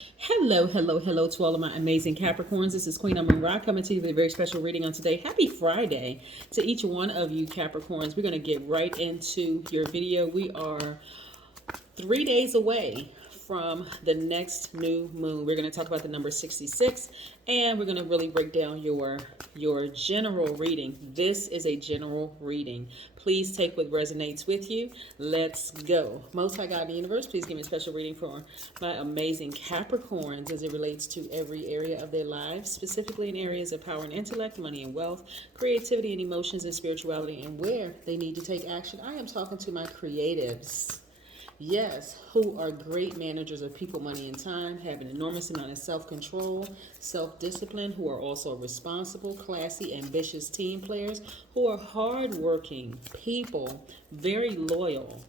Hello to all of my amazing Capricorns. This is Queen Amun Ra coming to you with a very special reading on today. Happy Friday to each one of you Capricorns. We're going to get right into your video. We are 3 days away from the next new moon. We're going to talk about the number 66, and we're going to really break down your general reading. This is a general reading. Please take what resonates with you. Let's go. Most High God in the universe, please give me a special reading for my amazing Capricorns as it relates to every area of their lives, specifically in areas of power and intellect, money and wealth, creativity and emotions and spirituality, and where they need to take action. I am talking to my creatives. Yes, who are great managers of people, money, and time, have an enormous amount of self-control, self-discipline, who are also responsible, classy, ambitious team players, who are hardworking people, very loyal,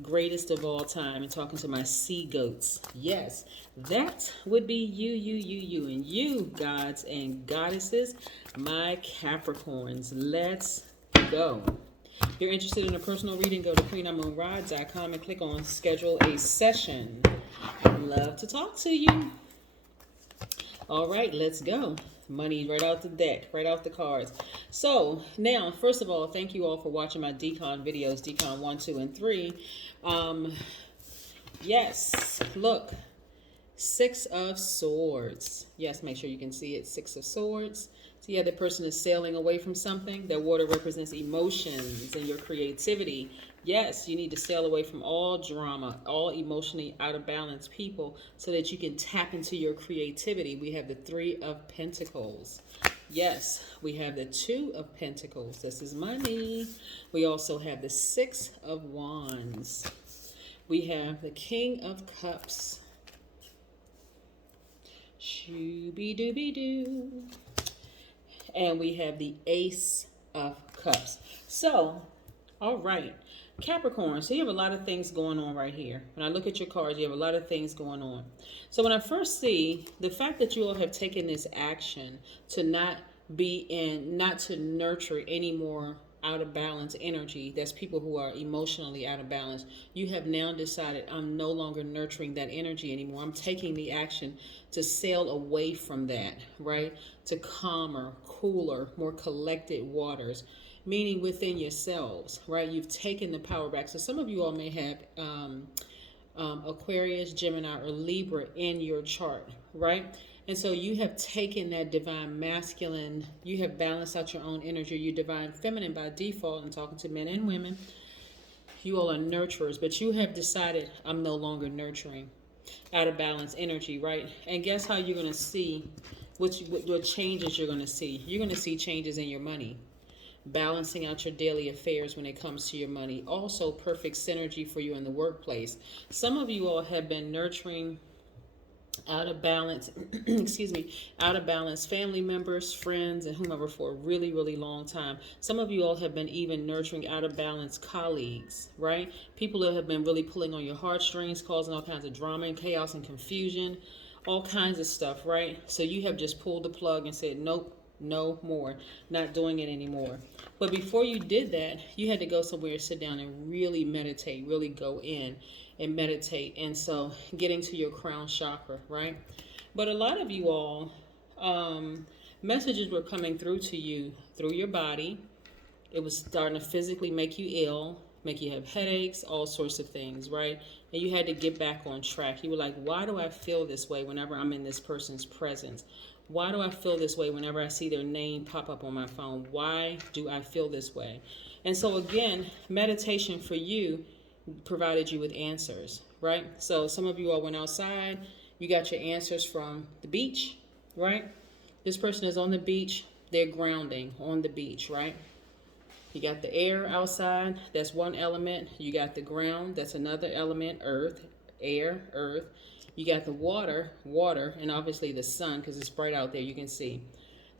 greatest of all time. And talking to my sea goats. Yes, that would be you, and you, gods and goddesses, my Capricorns. Let's go. If you're interested in a personal reading, go to queenamunra.com and click on schedule a session. I'd love to talk to you. All right, let's go. Money right out the deck, right out the cards. So now, first of all, thank you all for watching my decon videos, decon 1, 2, and 3. Yes, look, 6 of Swords. Yes, make sure you can see it, 6 of Swords. So yeah, the person is sailing away from something. That water represents emotions and your creativity. Yes, you need to sail away from all drama, all emotionally out of balance people so that you can tap into your creativity. We have the 3 of Pentacles. Yes, we have the 2 of Pentacles. This is money. We also have the 6 of Wands. We have the King of Cups. Shooby-dooby-doo. And we have the Ace of Cups. So, all right, Capricorn, so you have a lot of things going on right here. When I look at your cards, you have a lot of things going on. So when I first see the fact that you all have taken this action to not to nurture any more out of balance energy, that's people who are emotionally out of balance. You have now decided, I'm no longer nurturing that energy anymore. I'm taking the action to sail away from that, right? To calmer, cooler, more collected waters, meaning within yourselves, right? You've taken the power back. So some of you all may have Aquarius, Gemini, or Libra in your chart, right? And so you have taken that divine masculine, you have balanced out your own energy, your divine feminine by default. I'm talking to men and women. You all are nurturers, but you have decided, I'm no longer nurturing out of balance energy, right? And guess how you're going to see what changes you're going to see? You're going to see changes in your money, balancing out your daily affairs when it comes to your money. Also, perfect synergy for you in the workplace. Some of you all have been nurturing out of balance, excuse me, out of balance family members, friends, and whomever for a really, really long time. Some of you all have been even nurturing out of balance colleagues, right? People that have been really pulling on your heartstrings, causing all kinds of drama and chaos and confusion, all kinds of stuff, right? So you have just pulled the plug and said, nope, no more, not doing it anymore. But before you did that, you had to go somewhere, sit down and really meditate, really go in and meditate. And so getting to your crown chakra, right? But a lot of you all, messages were coming through to you through your body. It was starting to physically make you ill, make you have headaches, all sorts of things, right? And you had to get back on track. You were like, why do I feel this way whenever I'm in this person's presence? Why do I feel this way whenever I see their name pop up on my phone? Why do I feel this way? And so again, meditation for you provided you with answers, right? So some of you all went outside, you got your answers from the beach, right? This person is on the beach, they're grounding on the beach, right? You got the air outside, that's one element. You got the ground, that's another element, earth, air, earth. You got the water, and obviously the sun, because it's bright out there, you can see.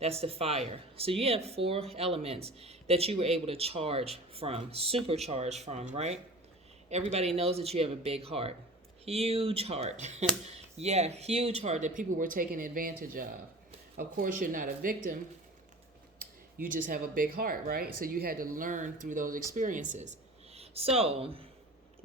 That's the fire. So you have 4 elements that you were able to charge from, supercharge from, right? Everybody knows that you have a big heart. Huge heart. Yeah, huge heart that people were taking advantage of. Of course, you're not a victim. You just have a big heart, right? So you had to learn through those experiences. So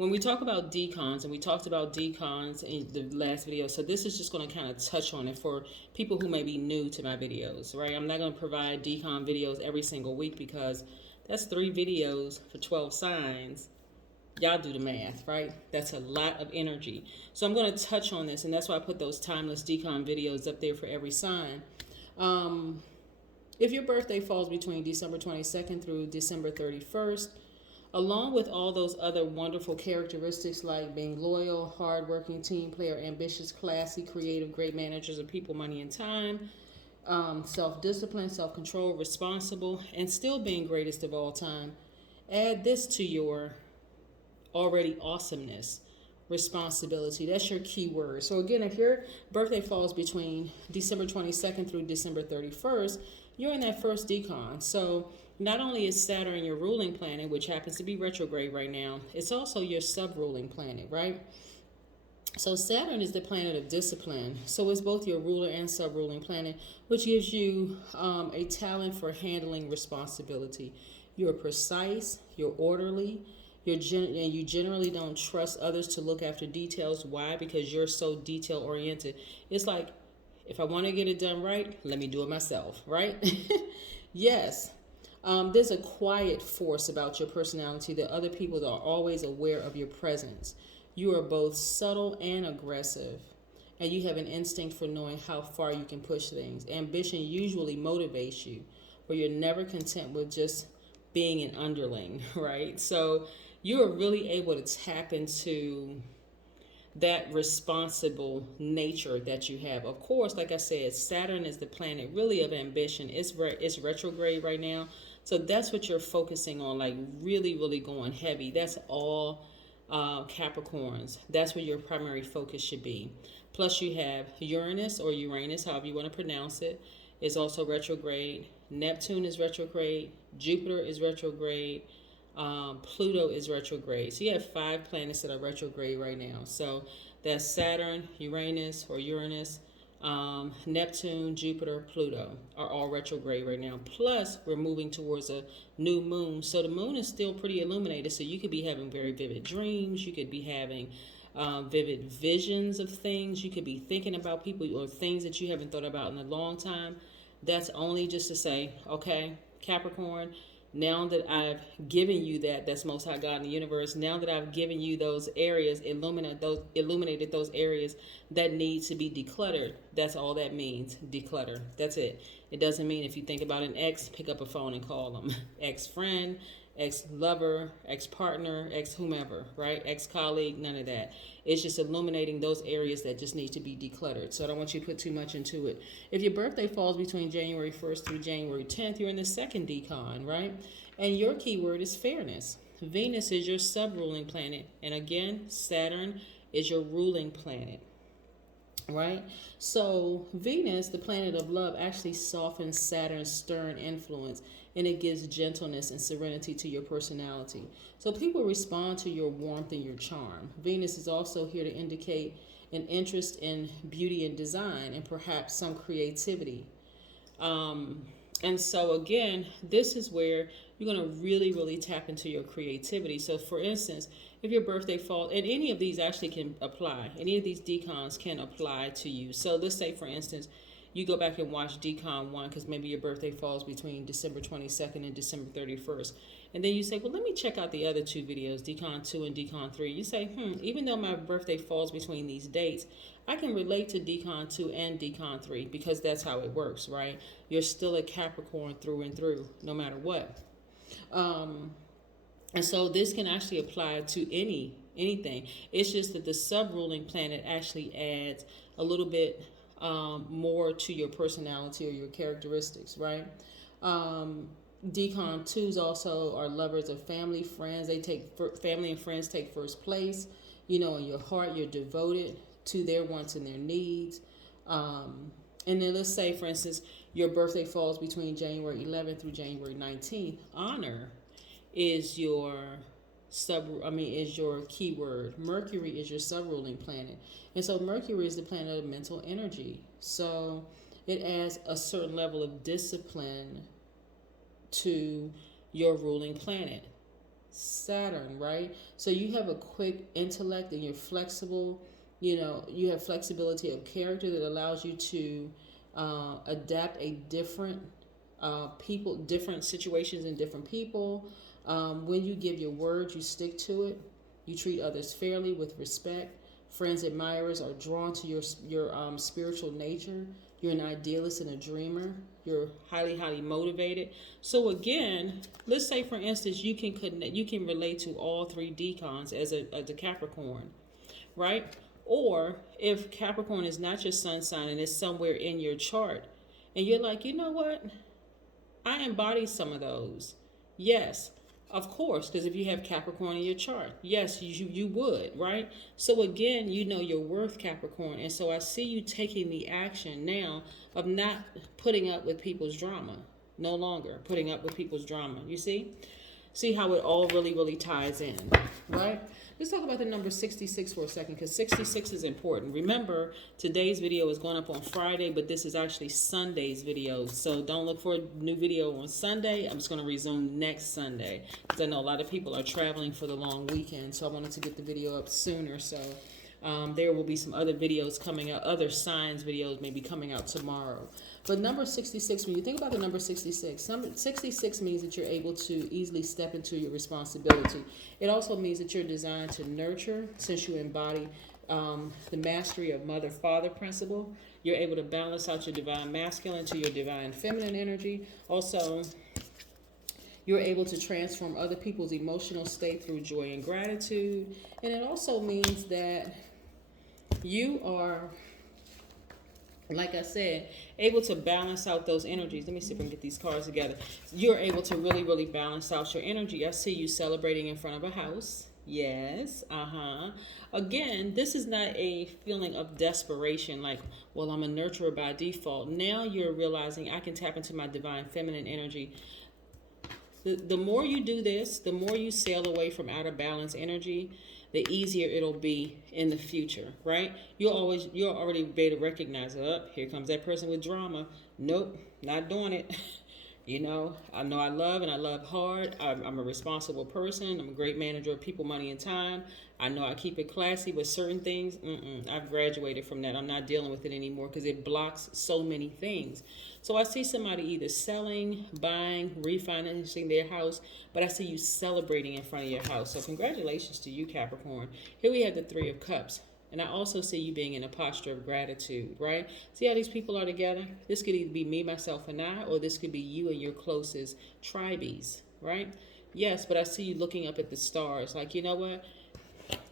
when we talk about decons, and we talked about decons in the last video, so this is just going to kind of touch on it for people who may be new to my videos, right? I'm not going to provide decon videos every single week because that's 3 videos for 12 signs. Y'all do the math, right? That's a lot of energy. So I'm going to touch on this, and that's why I put those timeless decon videos up there for every sign. If your birthday falls between December 22nd through December 31st, along with all those other wonderful characteristics like being loyal, hardworking, team player, ambitious, classy, creative, great managers of people, money, and time, self-discipline, self-control, responsible, and still being greatest of all time, add this to your already awesomeness, responsibility. That's your key word. So again, if your birthday falls between December 22nd through December 31st, you're in that first decon. So not only is Saturn your ruling planet, which happens to be retrograde right now, it's also your sub-ruling planet, right? So Saturn is the planet of discipline. So it's both your ruler and sub-ruling planet, which gives you a talent for handling responsibility. You're precise, you're orderly, and you generally don't trust others to look after details. Why? Because you're so detail oriented. It's like, if I want to get it done right, let me do it myself, right? Yes. There's a quiet force about your personality that other people are always aware of your presence. You are both subtle and aggressive, and you have an instinct for knowing how far you can push things. Ambition usually motivates you, but you're never content with just being an underling, right? So you are really able to tap into that responsible nature that you have. Of course, like I said, Saturn is the planet really of ambition. It's retrograde right now. So that's what you're focusing on, like really, really going heavy. That's all Capricorns. That's where your primary focus should be. Plus you have Uranus or Uranus, however you want to pronounce it, is also retrograde. Neptune is retrograde. Jupiter is retrograde. Pluto is retrograde. So you have 5 planets that are retrograde right now. So that's Saturn, Uranus or Uranus, Neptune, Jupiter, Pluto are all retrograde right now. Plus, we're moving towards a new moon. So the moon is still pretty illuminated. So you could be having very vivid dreams. You could be having vivid visions of things. You could be thinking about people or things that you haven't thought about in a long time. That's only just to say, okay, Capricorn, now that I've given you that's Most High God in the universe, now that I've given you those areas, illuminated those areas that need to be decluttered, that's all that means, declutter. That's it. It doesn't mean if you think about an ex, pick up a phone and call them. Ex-friend, ex-lover, ex-partner, ex-whomever, right? Ex-colleague, none of that. It's just illuminating those areas that just need to be decluttered. So I don't want you to put too much into it. If your birthday falls between January 1st through January 10th, you're in the second decon, right? And your keyword is fairness. Venus is your sub-ruling planet. And again, Saturn is your ruling planet. Right? So Venus, the planet of love, actually softens Saturn's stern influence, and it gives gentleness and serenity to your personality. So people respond to your warmth and your charm. Venus is also here to indicate an interest in beauty and design and perhaps some creativity. And so again, this is where you're going to really, really tap into your creativity. So for instance, if your birthday falls, and any of these actually can apply, any of these decons can apply to you. So let's say, for instance, you go back and watch decon 1 because maybe your birthday falls between December 22nd and December 31st. And then you say, well, let me check out the other 2 videos, decon 2 and decon 3. You say, even though my birthday falls between these dates, I can relate to decon 2 and decon 3 because that's how it works, right? You're still a Capricorn through and through, no matter what. And so this can actually apply to anything. It's just that the sub-ruling planet actually adds a little bit more to your personality or your characteristics, right? Decon 2s also are lovers of family, friends. Family and friends take first place. You know, in your heart, you're devoted to their wants and their needs. And then let's say, for instance, your birthday falls between January 11th through January 19th. Honor is your is your keyword. Mercury is your sub-ruling planet. And so Mercury is the planet of mental energy. So it adds a certain level of discipline to your ruling planet. Saturn, right? So you have a quick intellect and you're flexible. You know, you have flexibility of character that allows you to adapt a different people, different situations and different people. When you give your word, you stick to it. You treat others fairly with respect. Friends, admirers are drawn to your spiritual nature. You're an idealist and a dreamer. You're highly motivated. So again, let's say for instance you can connect, you can relate to all three decans as a Capricorn, right? Or if Capricorn is not your sun sign and it's somewhere in your chart, and you're like, you know what? I embody some of those. Yes, of course, because if you have Capricorn in your chart, yes, you would, right? So again, you know your worth, Capricorn. And so I see you taking the action now of not putting up with people's drama. No longer putting up with people's drama. You see? See how it all really ties in, right? Let's talk about the number 66 for a second, because 66 is important. Remember, today's video is going up on Friday, but this is actually Sunday's video. So don't look for a new video on Sunday. I'm just going to resume next Sunday, because I know a lot of people are traveling for the long weekend. So I wanted to get the video up sooner. So there will be some other videos coming out, other signs videos may be coming out tomorrow. But number 66, when you think about the number 66, 66 means that you're able to easily step into your responsibility. It also means that you're designed to nurture, since you embody the mastery of mother-father principle. You're able to balance out your divine masculine to your divine feminine energy. Also, you're able to transform other people's emotional state through joy and gratitude. And it also means that you are, like I said, able to balance out those energies. Let me see if I can get these cards together. You're able to really balance out your energy. I see you celebrating in front of a house. Yes, Again, this is not a feeling of desperation, like, well, I'm a nurturer by default. Now you're realizing I can tap into my divine feminine energy. The more you do this, the more you sail away from out of balance energy, the easier it'll be in the future, right? You'll already be able to recognize, here comes that person with drama. Nope, not doing it. You know I love hard. I'm a responsible person. I'm a great manager of people, money, and time. I know I keep it classy, but certain things, I've graduated from that. I'm not dealing with it anymore because it blocks so many things. So I see somebody either selling, buying, refinancing their house, but I see you celebrating in front of your house. So congratulations to you, Capricorn. Here we have the Three of Cups. And I also see you being in a posture of gratitude, right? See how these people are together? This could either be me, myself, and I, or this could be you and your closest tribes, right? Yes, but I see you looking up at the stars like, you know what?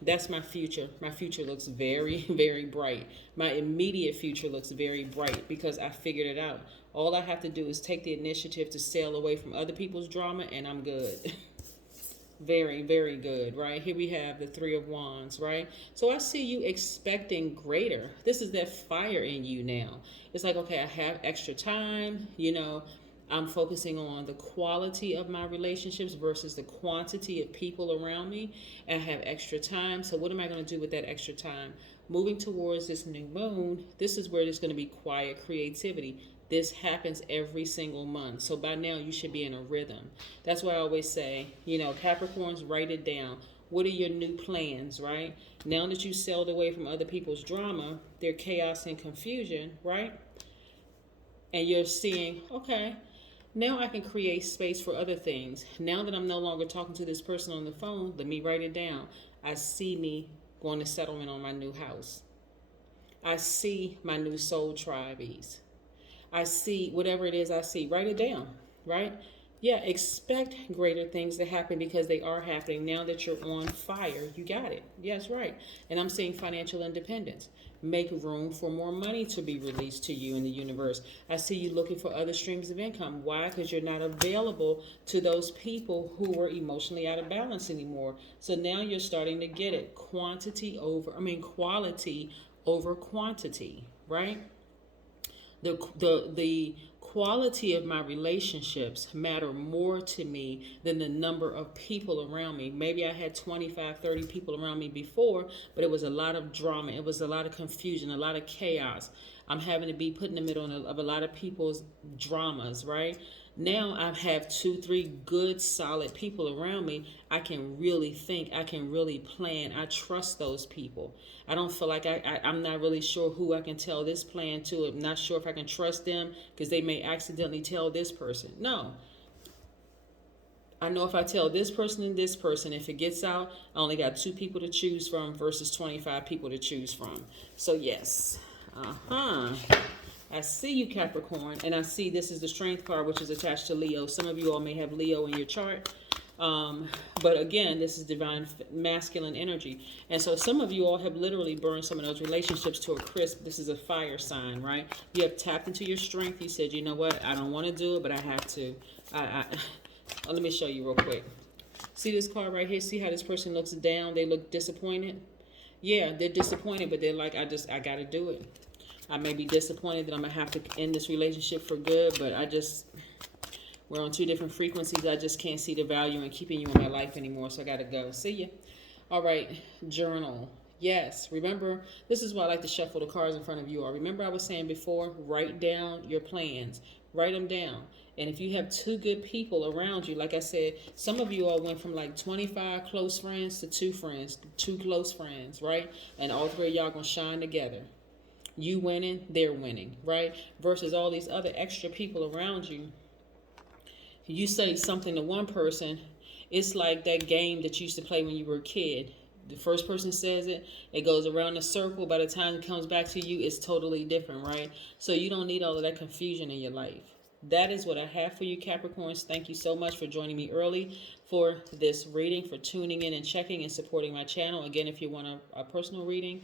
That's my future. My future looks very bright. My immediate future looks very bright because I figured it out. All I have to do is take the initiative to sail away from other people's drama, and I'm good. Very good, right? Here we have the Three of Wands, right? So I see you expecting greater. This is that fire in you now. It's like, okay, I have extra time, I'm focusing on the quality of my relationships versus the quantity of people around me. And I have extra time. So what am I going to do with that extra time? Moving towards this new moon, this is where there's going to be quiet creativity. This happens every single month. So by now you should be in a rhythm. That's why I always say, Capricorns, write it down. What are your new plans, right? Now that you sailed away from other people's drama, their chaos and confusion, right? And you're seeing, okay, now I can create space for other things. Now that I'm no longer talking to this person on the phone, let me write it down. I see me going to settlement on my new house. I see my new soul tribes. I see whatever it is I see. Write it down, right? Yeah, expect greater things to happen because they are happening. Now that you're on fire, you got it. Yes, right. And I'm seeing financial independence. Make room for more money to be released to you in the universe. I see you looking for other streams of income. Why? Because you're not available to those people who were emotionally out of balance anymore. So now you're starting to get it. Quality over quantity, right? The quality of my relationships matter more to me than the number of people around me. Maybe I had 25, 30 people around me before, but it was a lot of drama. It was a lot of confusion, a lot of chaos. I'm having to be put in the middle of a lot of people's dramas, right? Now I have 2, 3 good, solid people around me. I can really think. I can really plan. I trust those people. I don't feel like I'm not really sure who I can tell this plan to. I'm not sure if I can trust them because they may accidentally tell this person. No. I know if I tell this person and this person, if it gets out, I only got 2 people to choose from versus 25 people to choose from. So yes. I see you, Capricorn, and I see this is the Strength card, which is attached to Leo. Some of you all may have Leo in your chart. But again, this is divine masculine energy. And so some of you all have literally burned some of those relationships to a crisp. This is a fire sign, right? You have tapped into your strength. You said, you know what? I don't want to do it, but I have to. Let me show you real quick. See this card right here? See how this person looks down? They look disappointed. Yeah, they're disappointed, but they're like, I got to do it. I may be disappointed that I'm going to have to end this relationship for good, but we're on 2 different frequencies. I just can't see the value in keeping you in my life anymore, so I got to go. See ya. All right, journal. Yes, remember, this is why I like to shuffle the cards in front of you all. Remember I was saying before, write down your plans. Write them down. And if you have 2 good people around you, like I said, some of you all went from like 25 close friends to 2 friends, 2 close friends, right? And all 3 of y'all going to shine together. You winning, they're winning, right? Versus all these other extra people around you. You say something to one person, it's like that game that you used to play when you were a kid. The first person says it, it goes around the circle. By the time it comes back to you, it's totally different, right? So you don't need all of that confusion in your life. That is what I have for you, Capricorns. Thank you so much for joining me early for this reading, for tuning in and checking and supporting my channel. Again, if you want a personal reading,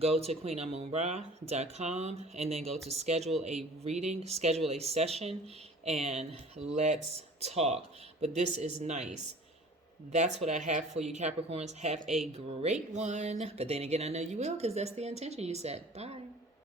go to queenamunra.com and then go to schedule a reading, schedule a session, and let's talk. But this is nice. That's what I have for you, Capricorns. Have a great one. But then again, I know you will because that's the intention you set. Bye.